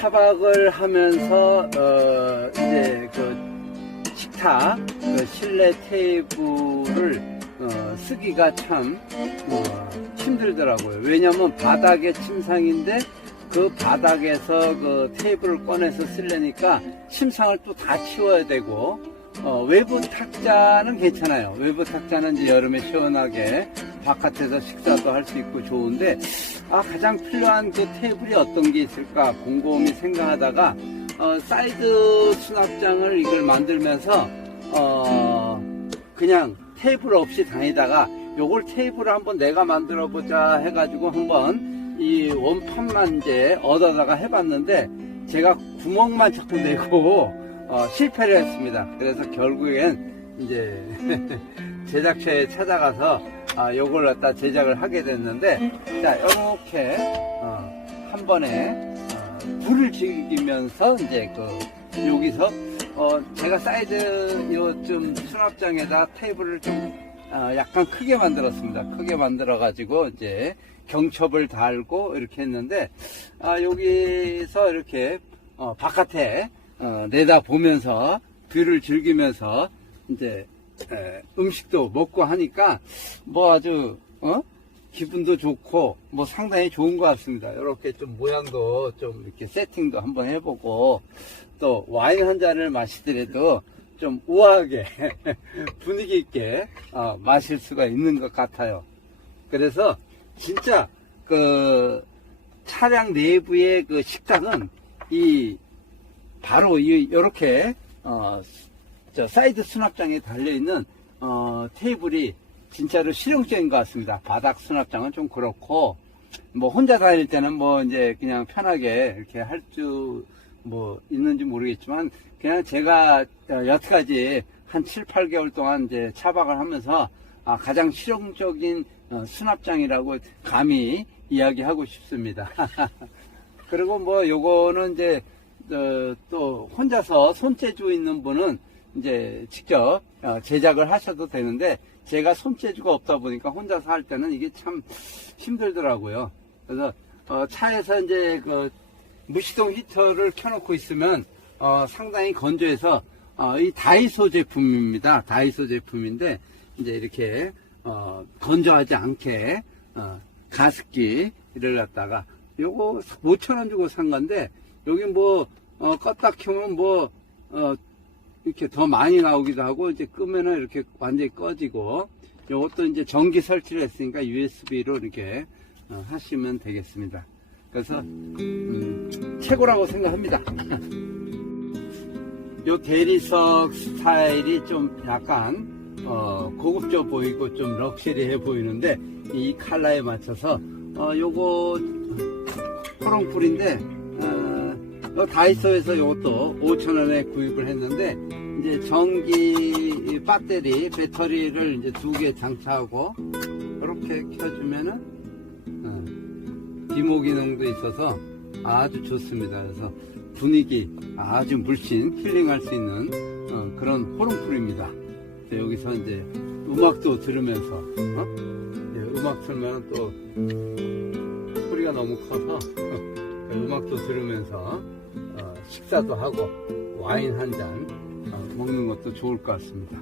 차박을 하면서 어, 이제 그 식탁 그 실내 테이블을 어, 쓰기가 참 어, 힘들더라고요. 왜냐하면 바닥에 침상인데 그 바닥에서 그 테이블을 꺼내서 쓰려니까 침상을 또 다 치워야 되고 어, 외부 탁자는 괜찮아요. 외부 탁자는 이제 여름에 시원하게 바깥에서 식사도 할 수 있고 좋은데 아 가장 필요한 그 테이블이 어떤 게 있을까 곰곰이 생각하다가 어, 사이드 수납장을 이걸 만들면서 어, 그냥 테이블 없이 다니다가 요걸 테이블을 한번 내가 만들어 보자 해가지고 한번 이 원판만 이제 얻어다가 해봤는데 제가 구멍만 자꾸 내고 어, 실패를 했습니다. 그래서 결국엔 이제 제작처에 찾아가서 아, 요걸 갖다 제작을 하게 됐는데 자 이렇게 어, 한 번에 어, 불을 즐기면서 이제 그 여기서 어, 제가 사이드 요좀 수납장에다 테이블을 좀 어, 약간 크게 만들었습니다. 크게 만들어 가지고 이제 경첩을 달고 이렇게 했는데 아, 여기서 이렇게 어, 바깥에 어, 내다 보면서 뷰를 즐기면서 이제 에, 음식도 먹고 하니까 뭐 아주 어? 기분도 좋고 뭐 상당히 좋은 것 같습니다. 이렇게 좀 모양도 좀 이렇게 세팅도 한번 해보고 또 와인 한 잔을 마시더라도 좀 우아하게 분위기 있게 어, 마실 수가 있는 것 같아요. 그래서 진짜 그 차량 내부의 그 식탁은 이 바로 이 이렇게 어, 저 사이드 수납장에 달려 있는 어, 테이블이 진짜로 실용적인 것 같습니다. 바닥 수납장은 좀 그렇고 뭐 혼자 다닐 때는 뭐 이제 그냥 편하게 이렇게 할 수 뭐 있는지 모르겠지만 그냥 제가 어, 여태까지 한 7, 8개월 동안 이제 차박을 하면서 아, 가장 실용적인 어, 수납장이라고 감히 이야기하고 싶습니다. 그리고 뭐 요거는 이제 어, 또 혼자서 손재주 있는 분은 이제 직접 어, 제작을 하셔도 되는데 제가 손재주가 없다 보니까 혼자서 할 때는 이게 참 힘들더라고요. 그래서 어, 차에서 이제 그 무시동 히터를 켜놓고 있으면 어, 상당히 건조해서 어, 이 다이소 제품입니다. 다이소 제품인데 이제 이렇게 어, 건조하지 않게 어, 가습기를 갖다가 요거 5천 원 주고 산 건데 여기 뭐 어, 껐다 켜면 뭐 어, 이렇게 더 많이 나오기도 하고 이제 끄면은 이렇게 완전히 꺼지고 요것도 이제 전기 설치를 했으니까 USB로 이렇게 어, 하시면 되겠습니다. 그래서 음, 최고라고 생각합니다. 요 대리석 스타일이 좀 약간 어, 고급져 보이고 좀 럭셔리해 보이는데 이 컬러에 맞춰서 어, 요거 호롱불인데 어, 요 다이소에서 요것도 5천원에 구입을 했는데 이제 전기 배터리 배터리를 이제 두 개 장착하고 이렇게 켜주면은 어, 디모 기능도 있어서 아주 좋습니다. 그래서 분위기 아주 물씬 힐링할 수 있는 어, 그런 호롱불입니다. 그래서 여기서 이제 음악도 들으면서 어? 이제 음악 틀면 또 소리가 너무 커서 음악도 들으면서 어, 식사도 하고 와인 한잔 어, 먹는 것도 좋을 것 같습니다.